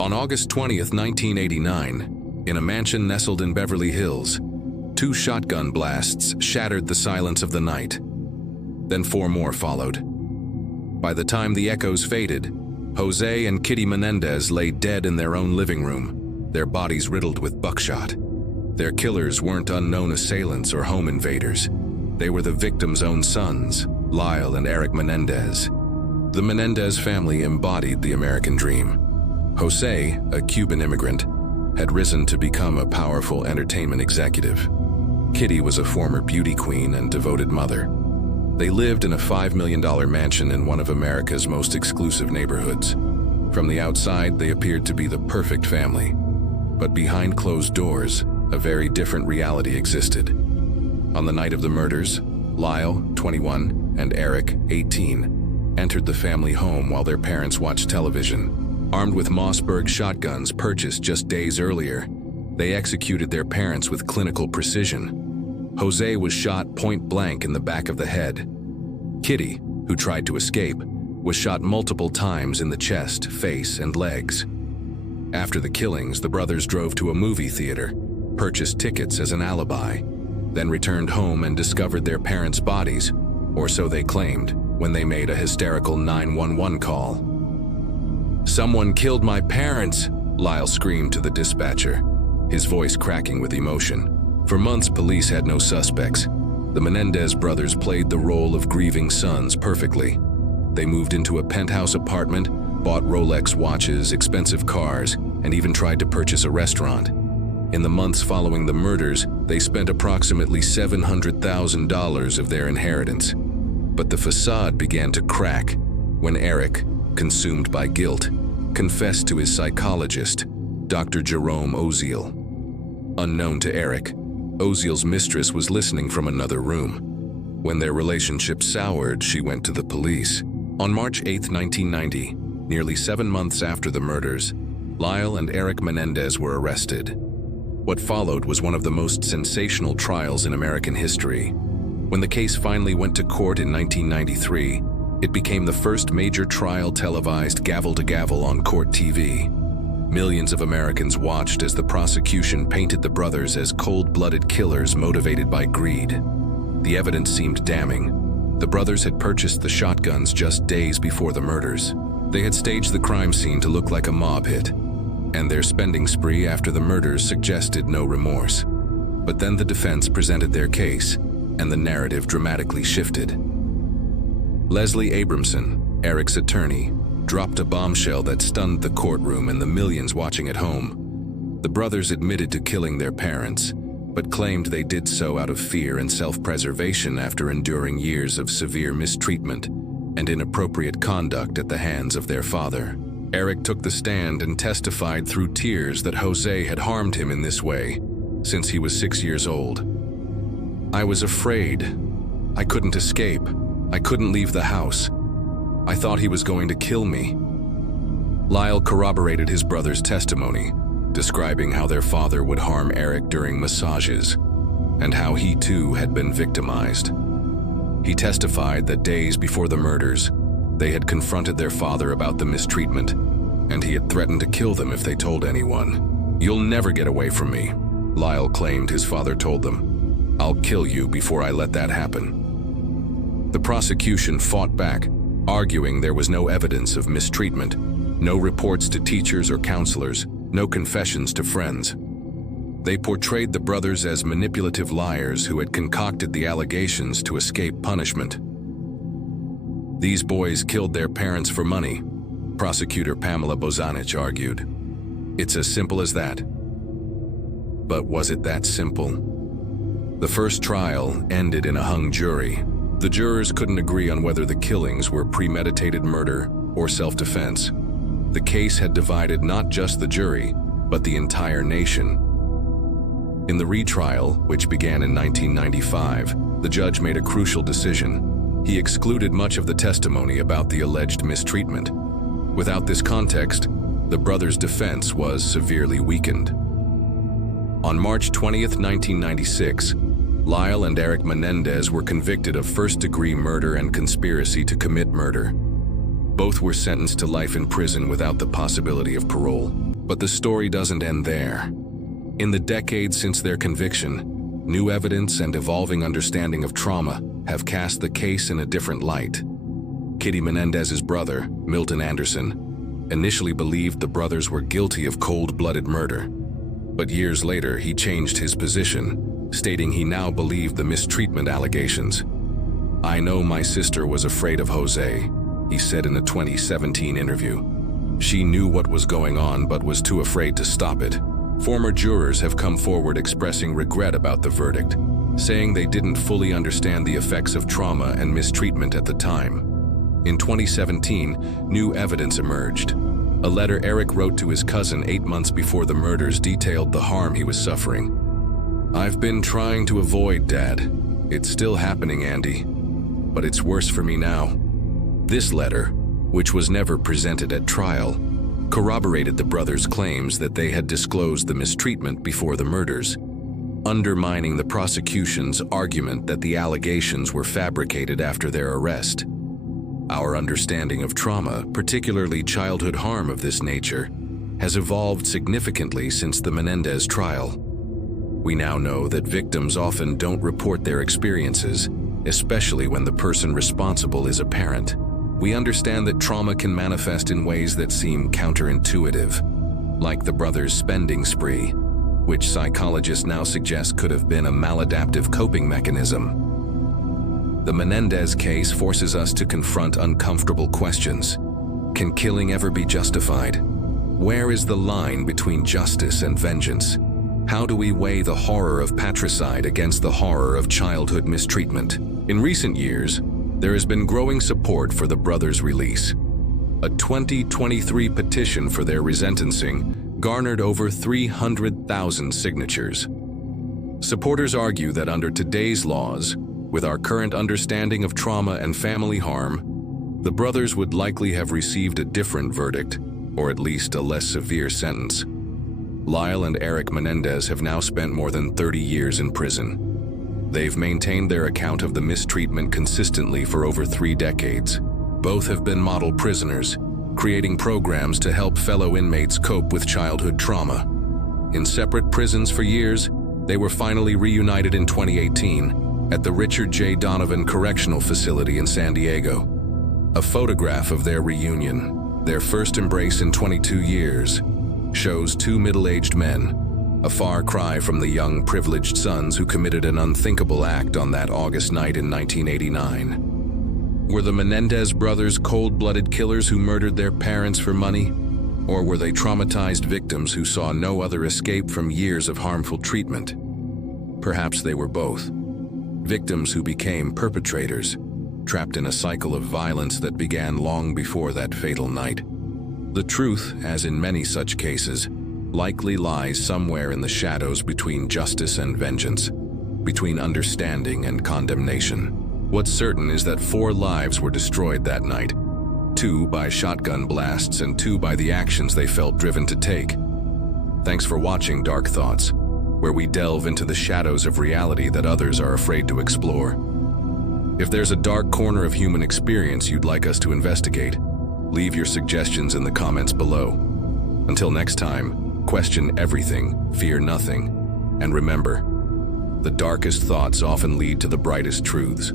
On August 20th, 1989, in a mansion nestled in Beverly Hills, 2 shotgun blasts shattered the silence of the night. Then 4 more followed. By the time the echoes faded, Jose and Kitty Menendez lay dead in their own living room, their bodies riddled with buckshot. Their killers weren't unknown assailants or home invaders. They were the victims' own sons, Lyle and Eric Menendez. The Menendez family embodied the American dream. Jose, a Cuban immigrant, had risen to become a powerful entertainment executive. Kitty was a former beauty queen and devoted mother. They lived in a $5 million mansion in one of America's most exclusive neighborhoods. From the outside, they appeared to be the perfect family. But behind closed doors, a very different reality existed. On the night of the murders, Lyle, 21, and Eric, 18, entered the family home while their parents watched television. Armed with Mossberg shotguns purchased just days earlier, they executed their parents with clinical precision. Jose was shot point blank in the back of the head. Kitty, who tried to escape, was shot multiple times in the chest, face, and legs. After the killings, the brothers drove to a movie theater, purchased tickets as an alibi, then returned home and discovered their parents' bodies, or so they claimed, when they made a hysterical 911 call. "Someone killed my parents," Lyle screamed to the dispatcher, his voice cracking with emotion. For months, police had no suspects. The Menendez brothers played the role of grieving sons perfectly. They moved into a penthouse apartment, bought Rolex watches, expensive cars, and even tried to purchase a restaurant. In the months following the murders, they spent approximately $700,000 of their inheritance. But the facade began to crack when Eric, consumed by guilt, confessed to his psychologist, Dr. Jerome Oziel. Unknown to Eric, Oziel's mistress was listening from another room. When their relationship soured, she went to the police. On March 8, 1990, nearly 7 months after the murders, Lyle and Eric Menendez were arrested. What followed was one of the most sensational trials in American history. When the case finally went to court in 1993, it became the first major trial televised gavel to gavel on court TV. Millions of Americans watched as the prosecution painted the brothers as cold-blooded killers motivated by greed. The evidence seemed damning. The brothers had purchased the shotguns just days before the murders. They had staged the crime scene to look like a mob hit, and their spending spree after the murders suggested no remorse. But then the defense presented their case, and the narrative dramatically shifted. Leslie Abramson, Eric's attorney, dropped a bombshell that stunned the courtroom and the millions watching at home. The brothers admitted to killing their parents, but claimed they did so out of fear and self-preservation after enduring years of severe mistreatment and inappropriate conduct at the hands of their father. Eric took the stand and testified through tears that Jose had harmed him in this way since he was 6 years old. "I was afraid. I couldn't escape. I couldn't leave the house. I thought he was going to kill me." Lyle corroborated his brother's testimony, describing how their father would harm Eric during massages, and how he too had been victimized. He testified that days before the murders, they had confronted their father about the mistreatment, and he had threatened to kill them if they told anyone. "You'll never get away from me," Lyle claimed his father told them. "I'll kill you before I let that happen." The prosecution fought back, arguing there was no evidence of mistreatment, no reports to teachers or counselors, no confessions to friends. They portrayed the brothers as manipulative liars who had concocted the allegations to escape punishment. "These boys killed their parents for money," prosecutor Pamela Bozanich argued. "It's as simple as that." But was it that simple? The first trial ended in a hung jury. The jurors couldn't agree on whether the killings were premeditated murder or self-defense. The case had divided not just the jury, but the entire nation. In the retrial, which began in 1995, the judge made a crucial decision. He excluded much of the testimony about the alleged mistreatment. Without this context, the brothers' defense was severely weakened. On March 20th, 1996, Lyle and Eric Menendez were convicted of first-degree murder and conspiracy to commit murder. Both were sentenced to life in prison without the possibility of parole. But the story doesn't end there. In the decades since their conviction, new evidence and evolving understanding of trauma have cast the case in a different light. Kitty Menendez's brother, Milton Anderson, initially believed the brothers were guilty of cold-blooded murder. But years later, he changed his position, stating he now believed the mistreatment allegations. "I know my sister was afraid of Jose," he said in a 2017 interview. "She knew what was going on but was too afraid to stop it." Former jurors have come forward expressing regret about the verdict, saying they didn't fully understand the effects of trauma and mistreatment at the time. In 2017, new evidence emerged. A letter Eric wrote to his cousin 8 months before the murders detailed the harm he was suffering. "I've been trying to avoid, Dad. It's still happening, Andy. But it's worse for me now." This letter, which was never presented at trial, corroborated the brothers' claims that they had disclosed the mistreatment before the murders, undermining the prosecution's argument that the allegations were fabricated after their arrest. Our understanding of trauma, particularly childhood harm of this nature, has evolved significantly since the Menendez trial. We now know that victims often don't report their experiences, especially when the person responsible is a parent. We understand that trauma can manifest in ways that seem counterintuitive, like the brothers' spending spree, which psychologists now suggest could have been a maladaptive coping mechanism. The Menendez case forces us to confront uncomfortable questions. Can killing ever be justified? Where is the line between justice and vengeance? How do we weigh the horror of patricide against the horror of childhood mistreatment? In recent years, there has been growing support for the brothers' release. A 2023 petition for their resentencing garnered over 300,000 signatures. Supporters argue that under today's laws, with our current understanding of trauma and family harm, the brothers would likely have received a different verdict, or at least a less severe sentence. Lyle and Eric Menendez have now spent more than 30 years in prison. They've maintained their account of the mistreatment consistently for over 3 decades. Both have been model prisoners, creating programs to help fellow inmates cope with childhood trauma. In separate prisons for years, they were finally reunited in 2018 at the Richard J. Donovan Correctional Facility in San Diego. A photograph of their reunion, their first embrace in 22 years, shows 2 middle-aged men, a far cry from the young, privileged sons who committed an unthinkable act on that August night in 1989. Were the Menendez brothers cold-blooded killers who murdered their parents for money? Or were they traumatized victims who saw no other escape from years of harmful treatment? Perhaps they were both. Victims who became perpetrators, trapped in a cycle of violence that began long before that fatal night. The truth, as in many such cases, likely lies somewhere in the shadows between justice and vengeance, between understanding and condemnation. What's certain is that 4 lives were destroyed that night, 2 by shotgun blasts and 2 by the actions they felt driven to take. Thanks for watching Dark Thoughts, where we delve into the shadows of reality that others are afraid to explore. If there's a dark corner of human experience you'd like us to investigate, leave your suggestions in the comments below. Until next time, question everything, fear nothing, and remember, the darkest thoughts often lead to the brightest truths.